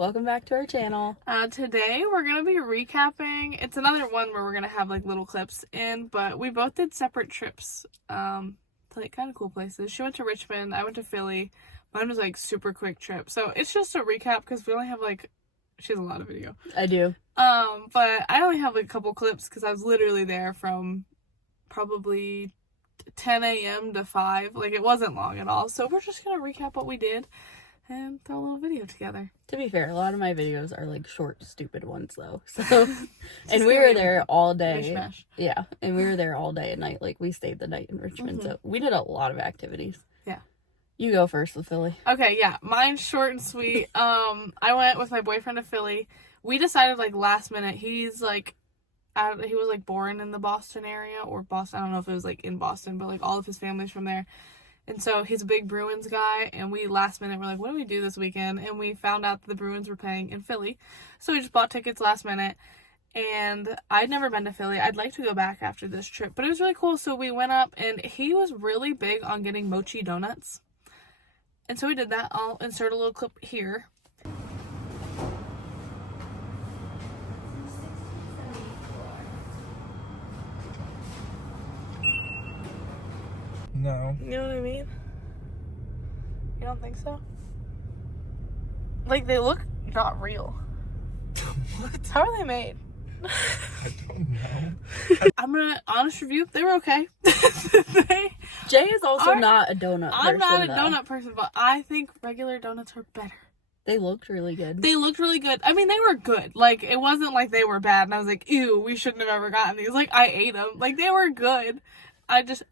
Welcome back to our channel. Today we're going to be recapping. It's another one where we're going to have like little clips in, but we both did separate trips to like kind of cool places. She went to Richmond, I went to Philly. Mine was like super quick trip. So it's just a recap because we only have like, she has a lot of video. I do. But I only have like a couple clips because I was literally there from probably 10 a.m. to 5. Like it wasn't long at all. So we're just going to recap what we did and throw a little video together. To be fair, a lot of my videos are like short, stupid ones though. So, and we were there all day. Mishmash. Yeah, and we were there all day and night. Like we stayed the night in Richmond, so we did a lot of activities. Yeah. You go first with Philly. Okay, yeah, mine's short and sweet. I went with my boyfriend to Philly. We decided like last minute. He's like, he was like born in the Boston area or Boston. I don't know if it was like in Boston, but like all of his family's from there. And so he's a big Bruins guy, and we last minute were like, what do we do this weekend? And we found out that the Bruins were playing in Philly. So we just bought tickets last minute, and I'd never been to Philly. I'd like to go back after this trip, but it was really cool. So we went up, and he was really big on getting mochi donuts. And so we did that. I'll insert a little clip here. No. You know what I mean? You don't think so? Like, they look not real. What? How are they made? I don't know. I'm gonna honest review. They were okay. Jay is also not a donut person. I'm not a though. donut person, but I think regular donuts are better. They looked really good. They looked really good. I mean, they were good. Like, it wasn't like they were bad, and I was like, ew, we shouldn't have ever gotten these. Like, I ate them. Like, they were good.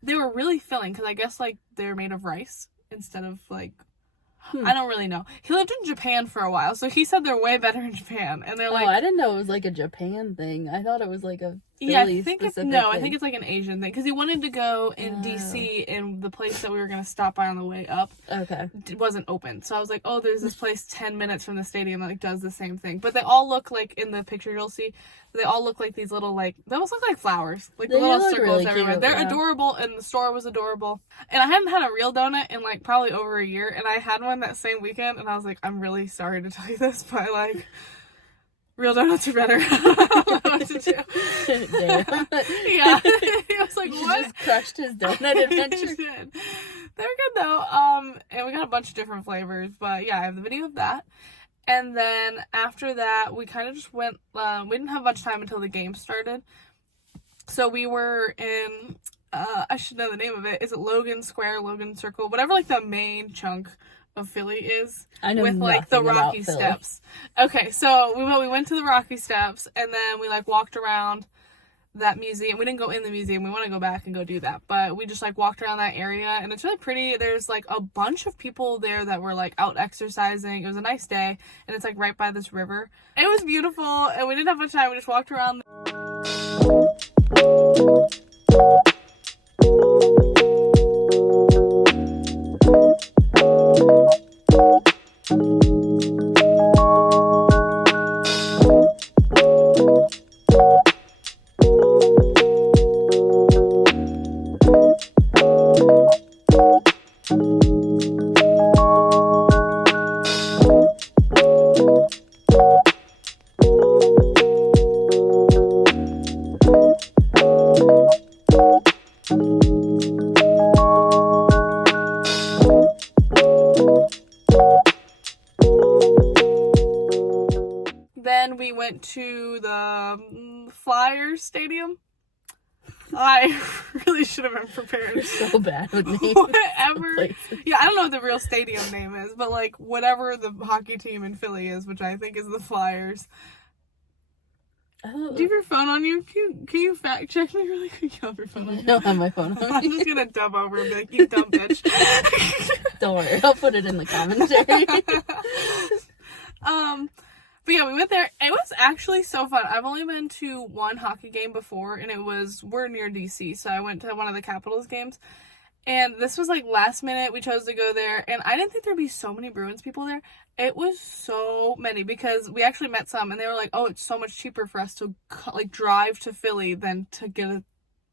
They were really filling, because I guess, like, they're made of rice instead of, like, I don't really know. He lived in Japan for a while, so he said they're way better in Japan, and they're like... Oh, I didn't know it was, like, a Japan thing. I thought it was, like, a Philly I think specific thing. I thing. think it's, like, an Asian thing, because he wanted to go in D.C., in the place that we were going to stop by on the way up. Okay. It wasn't open, so I was like, oh, there's this place 10 minutes from the stadium that, like, does the same thing. But they all look, like, in the picture you'll see, they all look like these little, like, they almost look like flowers. Like, the They little look circles really everywhere. cute, They're yeah. adorable, and the store was adorable. And I hadn't had a real donut in, like, probably over a year, and I had one that same weekend, and I was like, I'm really sorry to tell you this, but, like, real donuts are better. I don't know what to do. Damn. Yeah. He was like, He what? just crushed his donut adventure. He did. They were good though. And we got a bunch of different flavors, but yeah, I have the video of that. And then after that, we kind of just went, we didn't have much time until the game started. So we were in, I should know the name of it. Is it Logan Square, Logan Circle, whatever like the main chunk of Philly is? I know with like the nothing about Rocky Philly. Steps. Okay, so we went to the Rocky Steps, and then we like walked around that museum. We didn't go in the museum. We want to go back and go do that, but we just like walked around that area, and it's really pretty. There's like a bunch of people there that were like out exercising. It was a nice day, and it's like right by this river. It was beautiful, and we didn't have much time. We just walked around. Then we went to the Flyers Stadium. I really should have been prepared. You're so bad with names. Whatever. Yeah, I don't know what the real stadium name is, but like whatever the hockey team in Philly is, which I think is the Flyers. Oh. Do you have your phone on you? Can you fact check me really quick? You have your phone on I you? don't have my phone on. I'm just gonna dub over and be like, you dumb bitch. Don't worry, I'll put it in the commentary. But yeah, we went there. It was actually so fun. I've only been to one hockey game before, and we're near DC, so I went to one of the Capitals games. And this was like last minute. We chose to go there, and I didn't think there'd be so many Bruins people there. It was so many, because we actually met some, and they were like, oh, it's so much cheaper for us to like drive to Philly than to get a,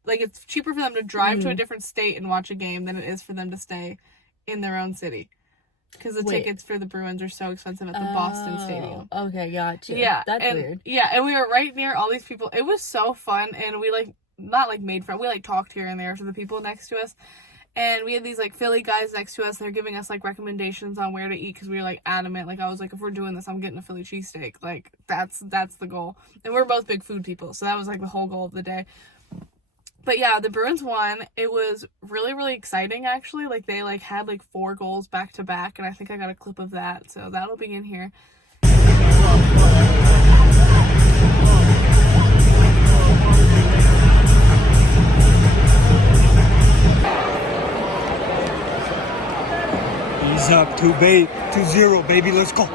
like it's cheaper for them to drive to a different state and watch a game than it is for them to stay in their own city. because the Wait. tickets for the Bruins are so expensive at the Boston Stadium. Okay, gotcha. Yeah, That's and, weird. Yeah, and we were right near all these people. It was so fun, and we like not like made friends. We like talked here and there to the people next to us, and we had these like Philly guys next to us. They're giving us like recommendations on where to eat because we were like adamant. Like I was like, if we're doing this, I'm getting a Philly cheesesteak. Like that's the goal. And we're both big food people, so that was like the whole goal of the day. But yeah, the Bruins won. It was really, really exciting, actually. Like, they, like, had, like, 4 goals back-to-back, and I think I got a clip of that, so that'll be in here. He's up 2-0, baby. Let's go.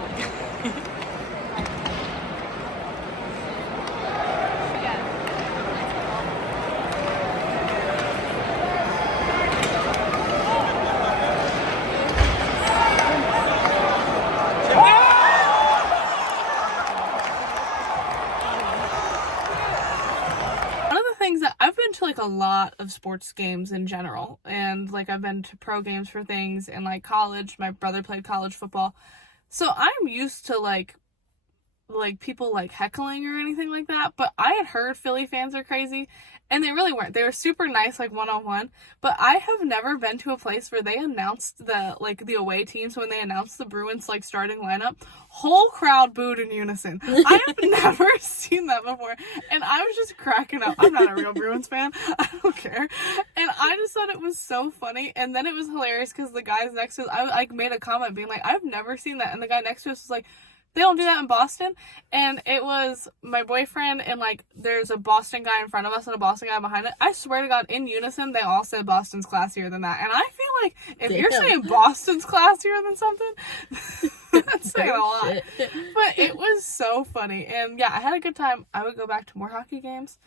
I've been to like a lot of sports games in general, and like I've been to pro games for things, and like college, my brother played college football, so I'm used to like people like heckling or anything like that. But I had heard Philly fans are crazy, and they really weren't. They were super nice, like one-on-one, but I have never been to a place where they announced the away teams. When they announced the Bruins like starting lineup, whole crowd booed in unison. I have never seen that before, and I was just cracking up. I'm not a real Bruins fan, I don't care, and I just thought it was so funny. And then it was hilarious because the guys next to us, I like made a comment being like, I've never seen that, and the guy next to us was like, they don't do that in Boston. And it was my boyfriend, and like there's a Boston guy in front of us and a Boston guy behind it. I swear to God, in unison, they all said Boston's classier than that. And I feel like if you're saying Boston's classier than something, that's saying a lot. But it was so funny. And yeah, I had a good time. I would go back to more hockey games.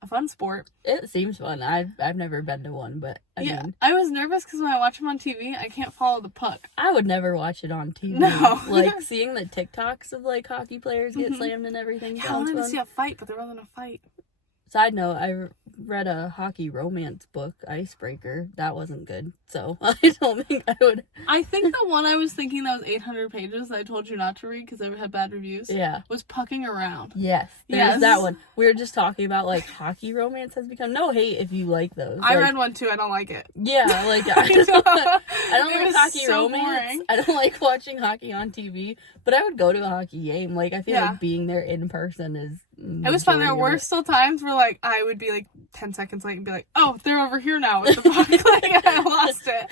A fun sport. It seems fun. I've never been to one, but I mean, I was nervous because when I watch them on TV, I can't follow the puck. I would never watch it on TV. No. Like, seeing the TikToks of, like, hockey players get slammed and everything Yeah, I sounds wanted to fun. see a fight, but there wasn't a fight. Side note, I read a hockey romance book, Icebreaker. That wasn't good, so I don't think I would. I think the one I was thinking that was 800 pages that I told you not to read because it had bad reviews. Yeah. Was Pucking Around. Yes, there's that one. We were just talking about, like, hockey romance has become no hate if you like those. I like, read one too. I don't like it. Yeah, like, I don't It like was hockey so romance. boring. I don't like watching hockey on TV, but I would go to a hockey game. Like, I feel Yeah. like being there in person is. It was fun. There were still times where, like, I would be, like, 10 seconds late and be like, oh, they're over here now with the puck. Like, I lost it.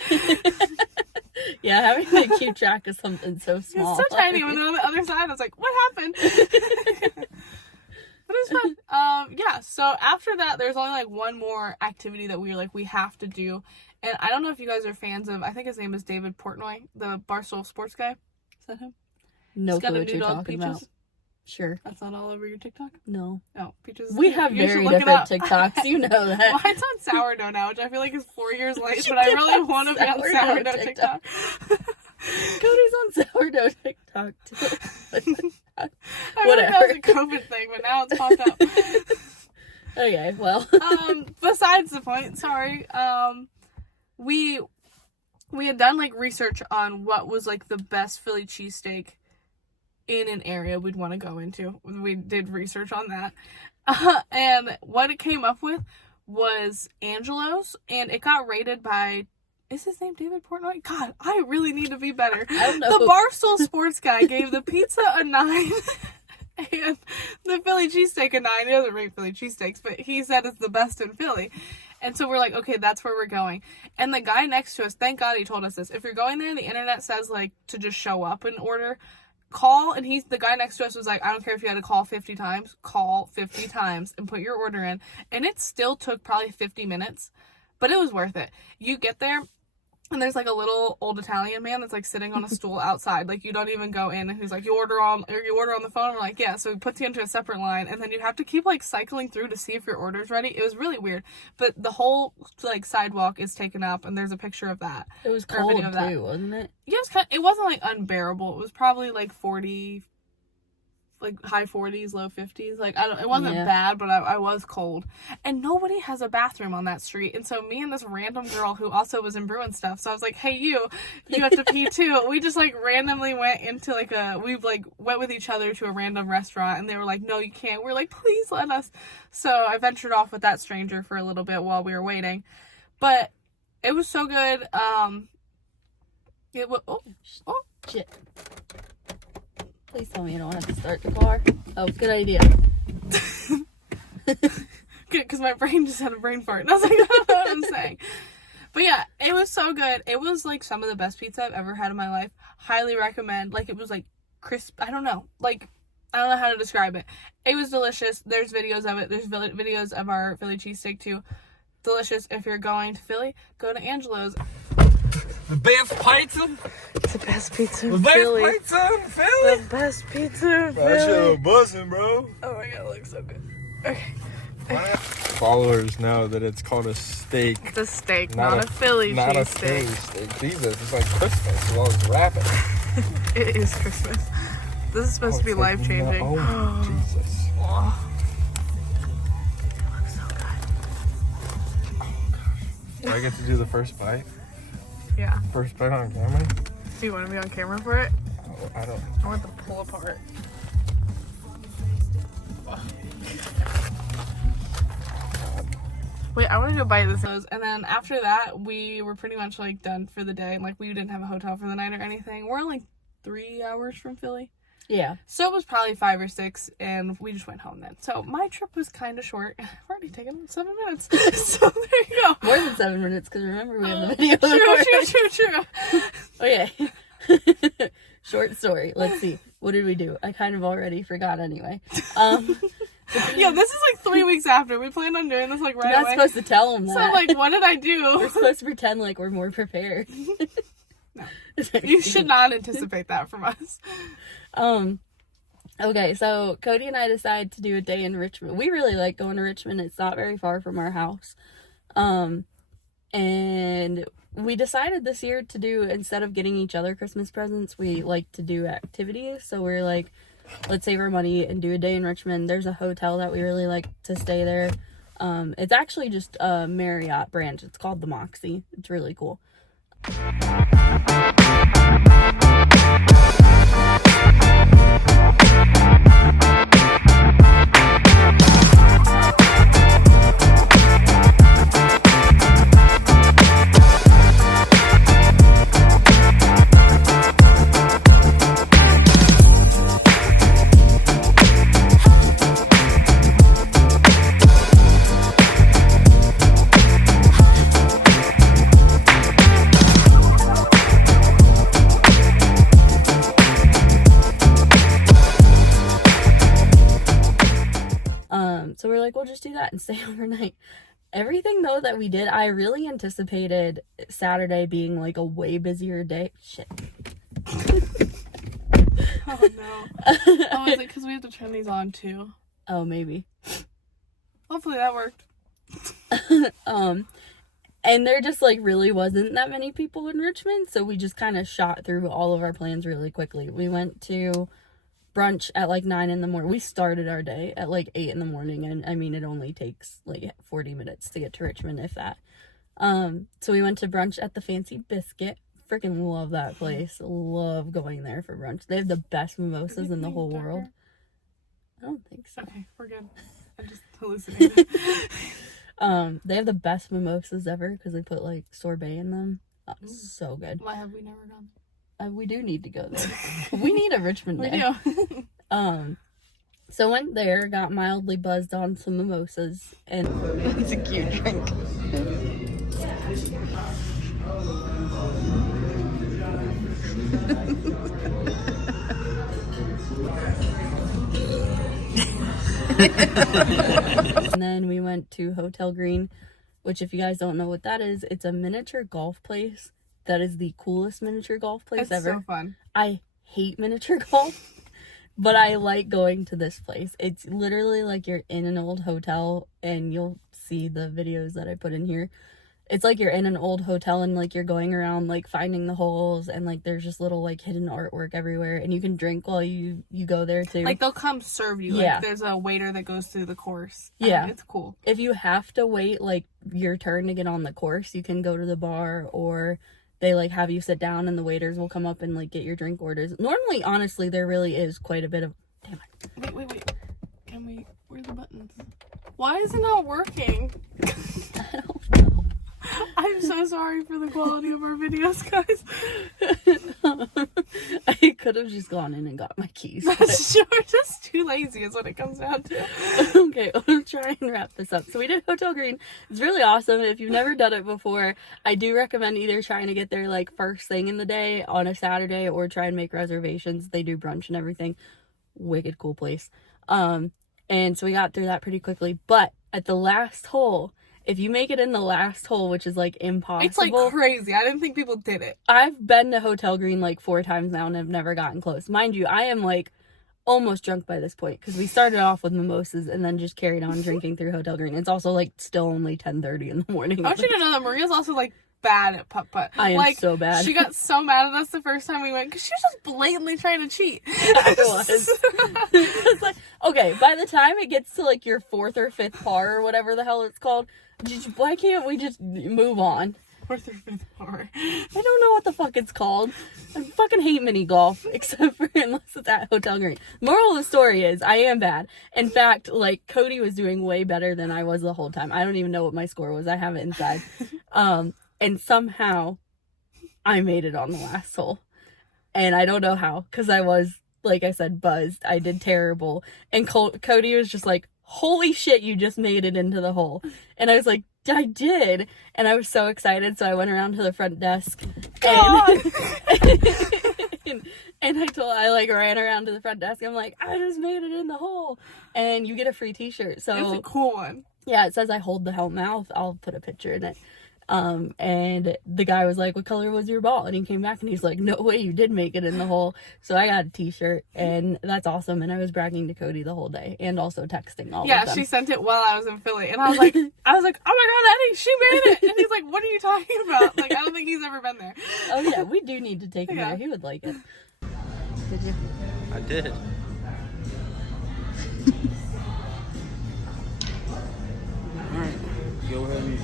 Yeah, having to keep track of something so small. It's so tiny. When they're on the other side, I was like, what happened? But it was fun. Yeah, so after that, there's only, like, one more activity that we were like, we have to do. And I don't know if you guys are fans of, I think his name is David Portnoy, the Barstool Sports guy. Is that him? No He's got clue a what new you're dog, talking Peaches. about. Sure. That's not all over your TikTok? No. No, Peaches. We have you should very look it different up. TikToks. You know that. Mine's on sourdough now, which I feel like is 4 years late, but I really want to be on sourdough TikTok. Cody's on sourdough TikTok too. I feel like Whatever. that was a COVID thing, but now it's popped up. Okay, well. Besides the point, sorry. We had done like research on what was like the best Philly cheesesteak in an area we'd want to go into. We did research on that. And what it came up with was Angelo's, and it got rated by, is his name David Portnoy? God, I really need to be better. I don't know. The Barstool Sports guy gave the pizza a 9 and the Philly cheesesteak a 9. He doesn't rate Philly cheesesteaks, but he said it's the best in Philly. And so we're like, okay, that's where we're going. And the guy next to us, thank God he told us this. If you're going there and the internet says like to just show up and order, call. And the guy next to us was like, I don't care if you had to call 50 times, call 50 times and put your order in. And it still took probably 50 minutes, but it was worth it. You get there, and there's like a little old Italian man that's like sitting on a stool outside. Like, you don't even go in, and he's like, you order on the phone. We're like, yeah. So he puts you into a separate line, and then you have to keep like cycling through to see if your order's ready. It was really weird, but the whole like sidewalk is taken up, and there's a picture of that. It was Or a cold video of that. too, wasn't it? Yeah, it wasn't like unbearable. It was probably like 40, like high 40s, low 50s. Like it wasn't Yeah. bad, but I was cold. And nobody has a bathroom on that street. And so me and this random girl who also was in Bruin stuff. So I was like, hey, you have to pee too. We just like randomly went into like went with each other to a random restaurant, and they were like, no, you can't. We're like, please let us. So I ventured off with that stranger for a little bit while we were waiting. But it was so good. It was, oh, Shit. Please tell me you don't have to start the car. Oh, good idea. good, because my brain just had a brain fart. And I was like, I don't know what I'm saying. But yeah, it was so good. It was like some of the best pizza I've ever had in my life. Highly recommend. Like, it was like crisp. I don't know. Like, I don't know how to describe it. It was delicious. There's videos of it. There's videos of our Philly cheesesteak too. Delicious. If you're going to Philly, go to Angelo's. The best pizza? It's the best pizza The in best Philly. pizza in Philly? The best pizza in That shit Philly. was buzzing, bro. Oh my god, it looks so good. Okay. Followers know that it's called a steak. It's a steak, Not not a- a Philly Not a cheesesteak. Philly steak. Jesus, it's like Christmas with all this rapping. It is Christmas. This is supposed to be life changing. Oh, Jesus. Oh. It looks so good. Do I get to do the first bite? Yeah. First bite on camera? Do you want to be on camera for it? Oh, I don't. I want the pull apart. Wait, I want to do a bite of this. And then after that, we were pretty much like done for the day. And like, we didn't have a hotel for the night or anything. We're like 3 hours from Philly. Yeah. So it was probably 5 or 6, and we just went home then. So my trip was kind of short. We're already taking 7 minutes. So there you go. More than 7 minutes, because remember we have the video. True. Okay. Short story. Let's see. What did we do? I kind of already forgot anyway. Yeah, this is like 3 weeks after. We planned on doing this like We're right not away. supposed to tell them So that. like, what did I We're do? supposed to pretend like we're more prepared. No. You should not anticipate that from us. Okay, so Cody and I decided to do a day in Richmond. We really like going to Richmond. It's not very far from our house. And we decided this year to do, instead of getting each other Christmas presents, we like to do activities. So we're like, let's save our money and do a day in Richmond. There's a hotel that we really like to stay there. It's actually just a Marriott branch. It's called the Moxie. It's really cool. So we're like, we'll just do that and stay overnight. Everything though that we did, I really anticipated Saturday being like a way busier day. Shit. Oh no. Oh, is it because we have to turn these on too? Oh, maybe. Hopefully that worked. And there just like really wasn't that many people in Richmond, so we just kind of shot through all of our plans really quickly. We went to brunch at like 9 in the morning. We started our day at like 8 in the morning, and I mean it only takes like 40 minutes to get to Richmond, if that. So we went to brunch at the Fancy Biscuit. Freaking love that place. Love going there for brunch. They have the best mimosas in the whole world. I don't think so. Okay, we're good. I just hallucinated. They have the best mimosas ever because they put like sorbet in them. So good. Why have we never gone? We do need to go there. We need a Richmond We day. do. So went there, got mildly buzzed on some mimosas, and it's a cute drink. And then we went to Hotel Green, which if you guys don't know what that is, it's a miniature golf place. That is the coolest miniature golf place It's ever. so fun. I hate miniature golf, but I like going to this place. It's literally like you're in an old hotel, and you'll see the videos that I put in here. it's like you're in an old hotel and like you're going around like finding the holes, and like there's just little like hidden artwork everywhere, and you can drink while you go there too. Like they'll come serve you. Yeah. Like there's a waiter that goes through the course. Yeah. It's cool. If you have to wait like your turn to get on the course, you can go to the bar, or they like have you sit down and the waiters will come up and like get your drink orders. Normally, honestly, there really is quite a bit of damn it. Wait. Where are the buttons? Why is it not working? I don't know. I'm so sorry for the quality of our videos, guys. I could have just gone in and got my keys. We're just too lazy is what it comes down to. Okay, I'll try and wrap this up. So we did Hotel Green. It's really awesome. If you've never done it before, I do recommend either trying to get there like first thing in the day on a Saturday, or try and make reservations. They do brunch and everything. Wicked cool place. And so we got through that pretty quickly. But at the last hole, if you make it in the last hole, which is like impossible. It's like crazy. I didn't think people did it. I've been to Hotel Green like 4 times now and have never gotten close. Mind you, I am like almost drunk by this point, because we started off with mimosas and then just carried on drinking through Hotel Green. It's also like still only 10:30 in the morning. I want you to know that Maria's also like bad at putt-putt. I am like, so bad. She got so mad at us the first time we went because she was just blatantly trying to cheat. I was. It's like, okay, by the time it gets to like your 4th or 5th par or whatever the hell it's called, why can't we just move on? 4th or 5th par. I don't know what the fuck it's called. I fucking hate mini golf, except for unless it's at Hotel Green. Moral of the story is, I am bad. In fact, like, Cody was doing way better than I was the whole time. I don't even know what my score was. I have it inside. And somehow, I made it on the last hole. And I don't know how, because I was, like I said, buzzed. I did terrible. And Cody was just like, holy shit, you just made it into the hole. And I was like, I did. And I was so excited, so I went around to the front desk. And I like ran around to the front desk. I'm like, I just made it in the hole. And you get a free t-shirt. So it's a cool one. Yeah, it says I hold the helm mouth. I'll put a picture in it. And the guy was like, what color was your ball? And he came back and he's like, no way, you did make it in the hole. So I got a t-shirt, and that's awesome. And I was bragging to Cody the whole day, and also texting all of them. Yeah, she sent it while I was in Philly, and I was like, oh my god, Eddie, she made it. And he's like, what are you talking about? Like, I don't think he's ever been there. Oh yeah, we do need to take him there. He would like it. Did you? I did. Alright, go ahead and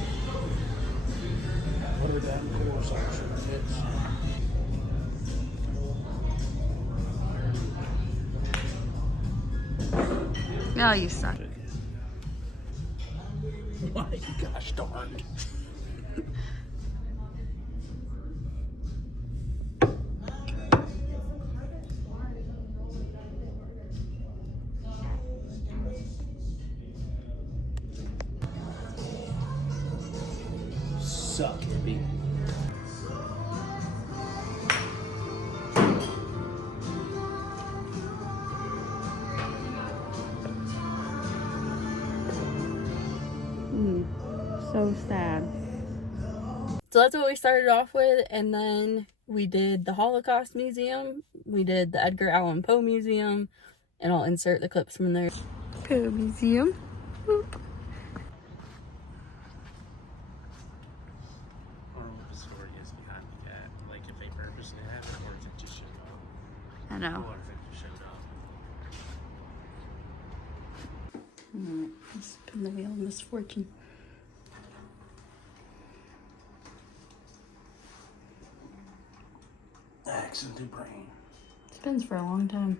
put her down the course section. Oh, you suck. My gosh darn. Suck, baby. So sad. So that's what we started off with, and then we did the Holocaust Museum, we did the Edgar Allan Poe Museum, and I'll insert the clips from there. Poe Museum. Boop. I don't know what the story is behind the cat. Like if they purposely have it, or if it just showed up. I know. Or if it just showed up. Spin the wheel of misfortune. Accident brain. Spins for a long time.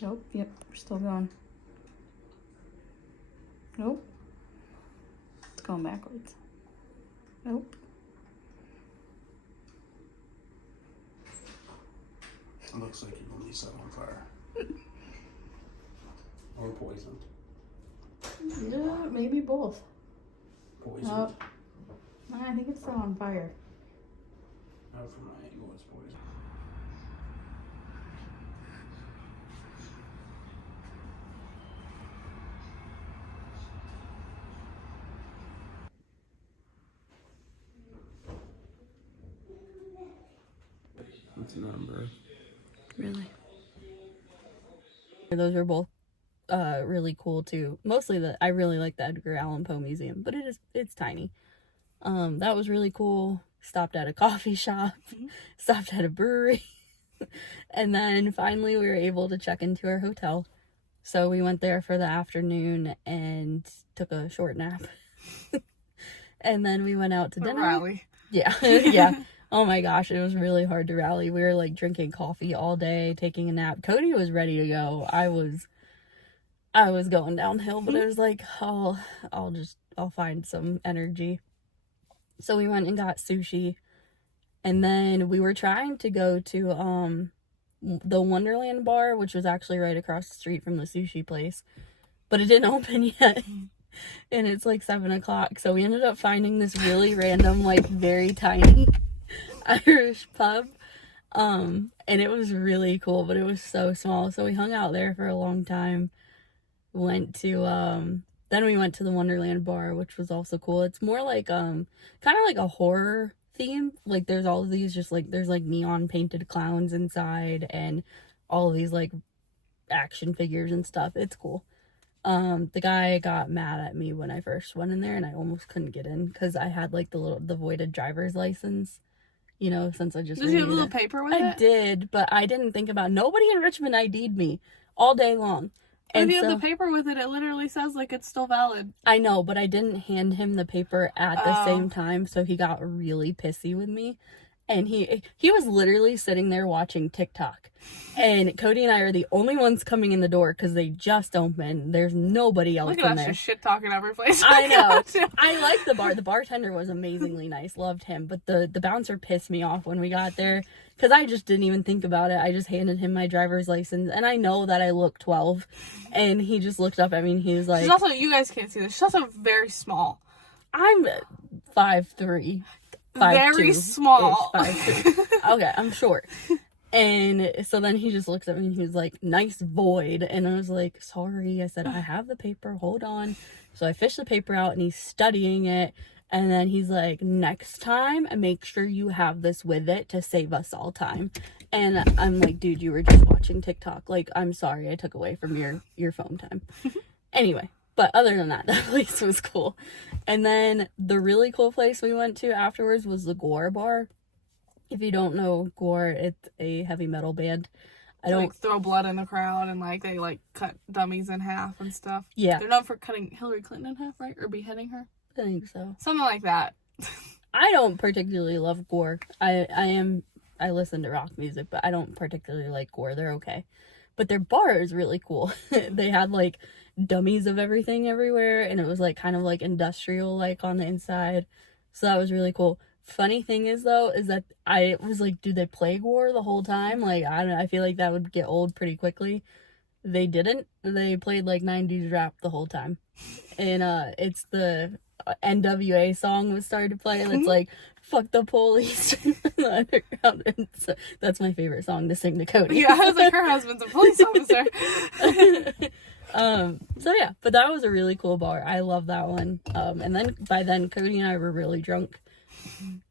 Nope, yep, we're still going. Nope. It's going backwards. Nope. It looks like you really set on fire. Or poisoned. Yeah, maybe both. Poisoned. Oh, I think it's still on fire. Not from my angle, it's poisoned. What's the number? Really? Those are both really cool too. Mostly I really like the Edgar Allan Poe Museum, but it's tiny. That was really cool. Stopped at a coffee shop, stopped at a brewery, and then finally we were able to check into our hotel. So we went there for the afternoon and took a short nap. And then we went out to dinner. Rally. Yeah. Yeah. Oh my gosh, it was really hard to rally. We were like drinking coffee all day, taking a nap. Cody was ready to go. I was going downhill, but I was like, I'll find some energy. So we went and got sushi, and then we were trying to go to the Wonderland bar, which was actually right across the street from the sushi place, but it didn't open yet. And it's like 7:00, so we ended up finding this really random, like very tiny Irish pub, and it was really cool, but it was so small. So we hung out there for a long time. Then we went to the Wonderland bar, which was also cool. It's more like kind of like a horror theme. Like there's all of these just like there's like neon painted clowns inside and all of these like action figures and stuff. It's cool. The guy got mad at me when I first went in there, and I almost couldn't get in because I had like the voided driver's license. You know, since I just did you have a little paper with it? I did, but I didn't think about nobody in Richmond ID'd me all day long. And if you have the paper with it, it literally says like it's still valid. I know, but I didn't hand him the paper at the same time, so he got really pissy with me. And he was literally sitting there watching TikTok. And Cody and I are the only ones coming in the door because they just opened. There's nobody else Look at in us there. just shit talking every place. I know. I like the bar. The bartender was amazingly nice. Loved him. But the bouncer pissed me off when we got there because I just didn't even think about it. I just handed him my driver's license. And I know that I look 12. And he just looked up at me and he was like... She's also, you guys can't see this, she's also very small. I'm 5'3". Very small. 5'2". Okay, I'm short. And so then he just looks at me and he was like, "Nice void." And I was like, "Sorry." I said, "I have the paper, hold on." So I fished the paper out and he's studying it. And then he's like, "Next time, make sure you have this with it to save us all time." And I'm like, "Dude, you were just watching TikTok. Like, I'm sorry I took away from your phone time." Anyway. But other than that, that place was cool. And then the really cool place we went to afterwards was the Gore bar. If you don't know Gore, it's a heavy metal band. They like throw blood in the crowd and like they like cut dummies in half and stuff. Yeah. They're known for cutting Hillary Clinton in half, right? Or beheading her? I think so. Something like that. I don't particularly love Gore. I listen to rock music, but I don't particularly like Gore. They're okay. But their bar is really cool. They had like dummies of everything everywhere, and it was like kind of like industrial like on the inside. So that was really cool. Funny thing is though, is that I was like, do they play Gore the whole time? Like, I don't know, I feel like that would get old pretty quickly. They didn't. They played like 90s rap the whole time. And it's the NWA song was started to play, and it's like, "Fuck the police." Underground. So that's my favorite song to sing to Cody. Yeah, I was like, her husband's a police officer. So yeah, but that was a really cool bar. I love that one. And then by then Cody and I were really drunk.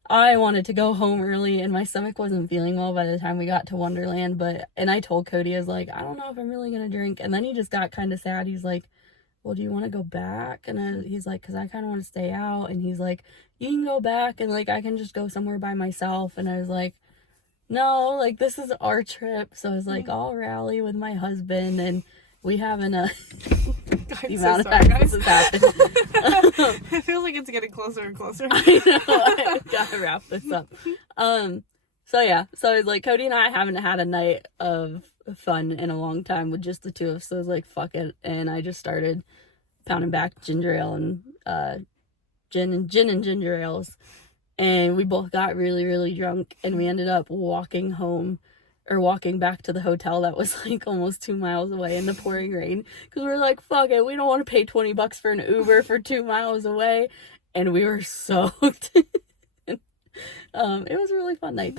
I wanted to go home early and my stomach wasn't feeling well by the time we got to Wonderland, and I told Cody, I was like, "I don't know if I'm really gonna drink." And then he just got kind of sad. He's like, "Well, do you want to go back?" And he's like, "Because I kind of want to stay out." And he's like, "You can go back and like I can just go somewhere by myself." And I was like, "No, like this is our trip." So I was like, "I'll rally with my husband," and we haven't the amount of times this happened. It feels like it's getting closer and closer. I know, I gotta wrap this up. So yeah, so it's like Cody and I haven't had a night of fun in a long time with just the two of us. So I was like, fuck it, and I just started pounding back ginger ale and gin and ginger ales, and we both got really, really drunk, and we ended up walking back to the hotel that was like almost 2 miles away in the pouring rain, because we were like, fuck it, we don't want to pay $20 for an Uber for 2 miles away, and we were soaked. It was a really fun night.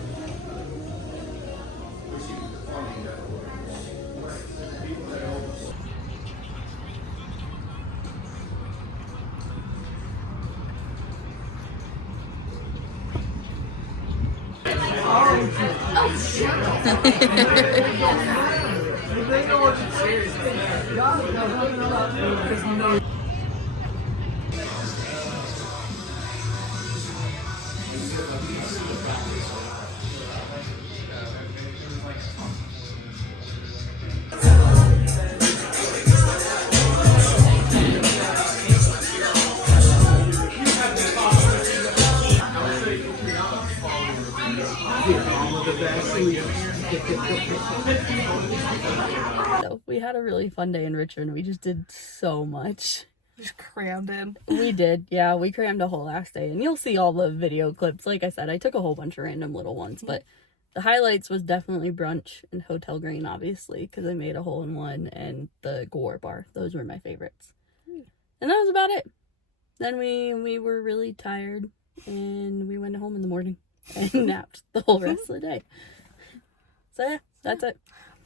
So we had a really fun day in Richmond. We just did so much. Just crammed in. We did, yeah. We crammed a whole last day, and you'll see all the video clips. Like I said, I took a whole bunch of random little ones, but the highlights was definitely brunch and Hotel Green, obviously, because I made a hole in one, and the Gore bar. Those were my favorites. And that was about it. Then we were really tired, and we went home in the morning and napped the whole rest of the day. So yeah, that's it.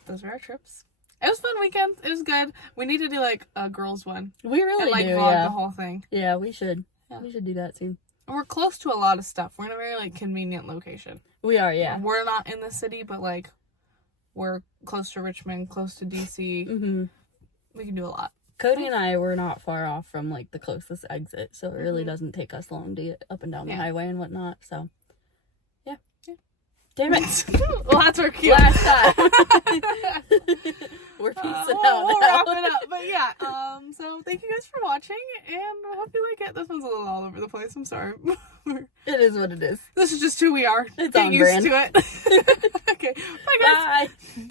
Those were our trips. It was a fun weekend. It was good. We need to do like a girls one. We really And like do, vlog yeah. the whole thing. Yeah, we should. Yeah. We should do that soon. And we're close to a lot of stuff. We're in a very like convenient location. We are, yeah. We're not in the city, but like we're close to Richmond, close to DC. Mm-hmm. We can do a lot. Cody and I were not far off from like the closest exit, so it really doesn't take us long to get up and down the highway and whatnot. So, yeah. Damn it! Well, that's our cue. Last time. We're peacing out We'll now. wrap it up. But yeah, so thank you guys for watching, and I hope you like it. This one's a little all over the place. I'm sorry. It is what it is. This is just who we are. It's Get on used brand. to it. Okay. Bye, guys. Bye.